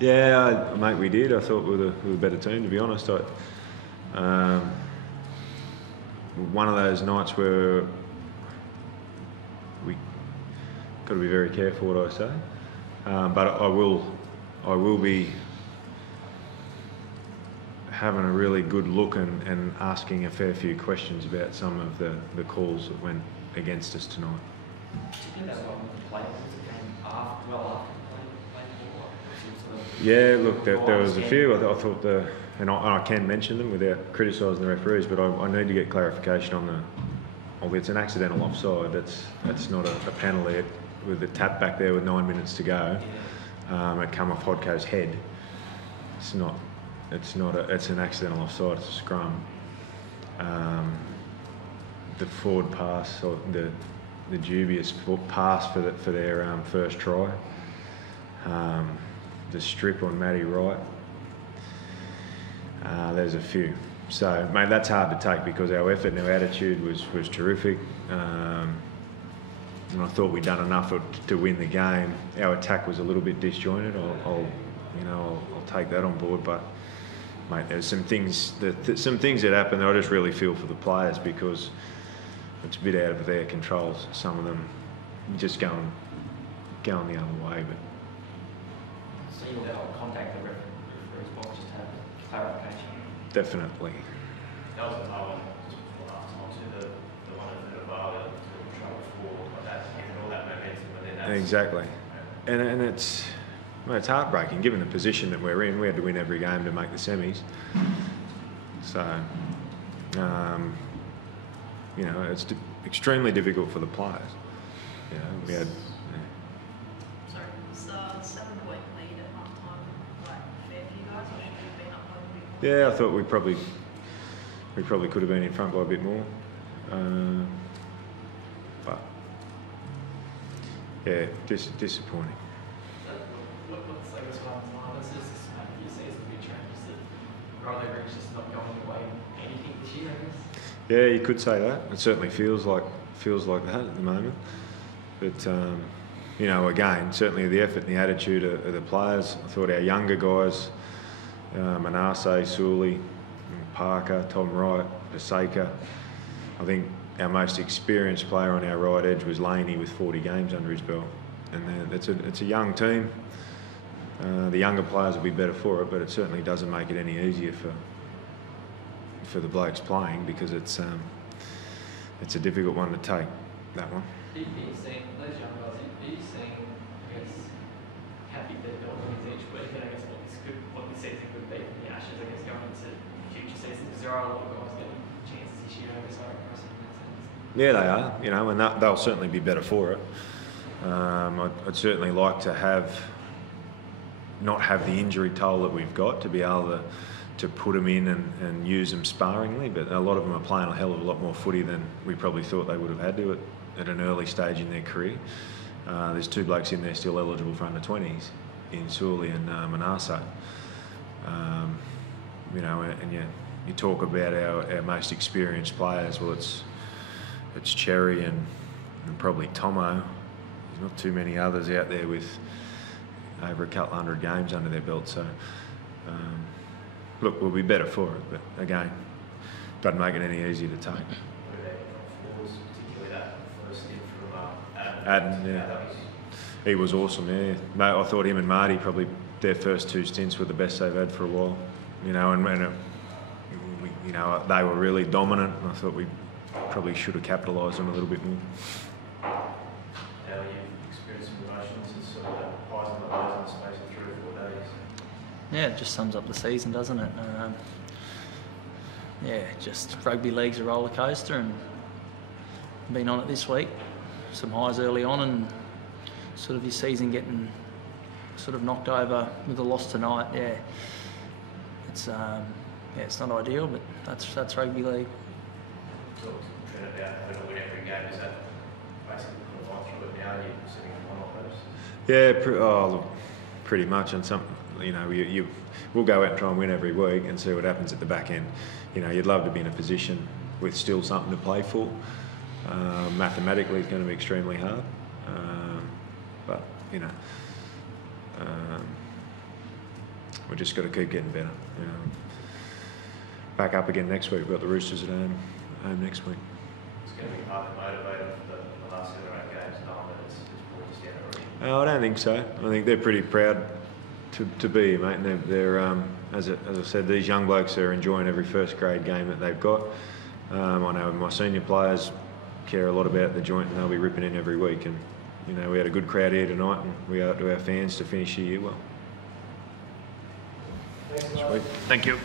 Yeah, mate, we did. I thought we were the better team, to be honest. One of those nights where we got to be very careful what I say, but I will be having a really good look and asking a fair few questions about some of the calls that went against us tonight. Yeah, look, there was a few. I thought and I can mention them without criticising the referees, but I need to get clarification on it's an accidental offside. That's not a penalty. With the tap back there with 9 minutes to go, it come off Hodko's head. It's an accidental offside. It's a scrum. The forward pass, or the dubious pass for their first try. The strip on Matty Wright. There's a few. So, mate, that's hard to take because our effort and our attitude was terrific. And I thought we'd done enough to win the game. Our attack was a little bit disjointed. I'll take that on board. But, mate, there's some things that happened that I just really feel for the players because it's a bit out of their control. Some of them just going the other way. But so they'll contact the referee's box just to have clarification. Definitely. That was another one just before last time too. The one at the Nevada trial before, like that, and all that momentum, and then that's exactly. And it's heartbreaking given the position that we're in. We had to win every game to make the semis. So, it's extremely difficult for the players. We had. Sorry, was the 7-point lead at half time fair for you guys, or should we have been up by a bit more? Yeah, I thought we probably could have been in front by a bit more. But yeah, disappointing. What's like this one line? This is this your season for your changes that rugby league's just not going your way anything this year, I guess. Yeah, you could say that. It certainly feels like that at the moment. But again, certainly the effort and the attitude of the players. I thought our younger guys, Manase, Sully, Parker, Tom Wright, Paseka. I think our most experienced player on our right edge was Laney with 40 games under his belt. And it's a young team. The younger players will be better for it, but it certainly doesn't make it any easier for the blokes playing because it's a difficult one to take, that one. Are you seeing those young guys? Are you seeing, I guess, happy that they're all each week, and I guess what this season could be for the Ashes, I guess, going into future seasons? Because there are a lot of guys getting chances this year, I guess, are impressive in that sense. Yeah, they are, and they'll certainly be better for it. I'd certainly like to not have the injury toll that we've got to be able to put them in and use them sparingly, but a lot of them are playing a hell of a lot more footy than we probably thought they would have had to at an early stage in their career. There's two blokes in there still eligible for under 20s in Sully and Manase. And you talk about our most experienced players. Well, it's Cherry and probably Tomo. There's not too many others out there with over a couple hundred games under their belt. So, look, we'll be better for it. But again, doesn't make it any easier to take. What about forwards, particularly that first stint from Adam, yeah. He was awesome, yeah. Mate, I thought him and Marty, probably their first two stints were the best they've had for a while. They were really dominant. And I thought we probably should have capitalised on a little bit more. Now you've experienced some emotions and sort of highs and lows in the space of 3 or 4 days. Yeah, it just sums up the season, doesn't it? Just rugby league's a roller coaster, and been on it this week. Some highs early on, and sort of your season getting sort of knocked over with a loss tonight. Yeah, it's not ideal, but that's rugby league. Talk to Trent about having to win every game. Is that basically put a line through it now? You're sitting on one of those? Yeah, pretty much. And we'll go out and try and win every week and see what happens at the back end. You'd love to be in a position with still something to play for. Mathematically, it's going to be extremely hard. we've just got to keep getting better. Back up again next week. We've got the Roosters at home next week. It's going to be hard to motivate them for the last 7 or 8 games, knowing that it's points down already. I don't think so. I think they're pretty proud to be here, mate. And they're as I said, these young blokes are enjoying every first grade game that they've got. I know my senior players care a lot about the joint, and they'll be ripping in every week. And we had a good crowd here tonight, and we owe it to our fans to finish the year well. Thanks, Thank you.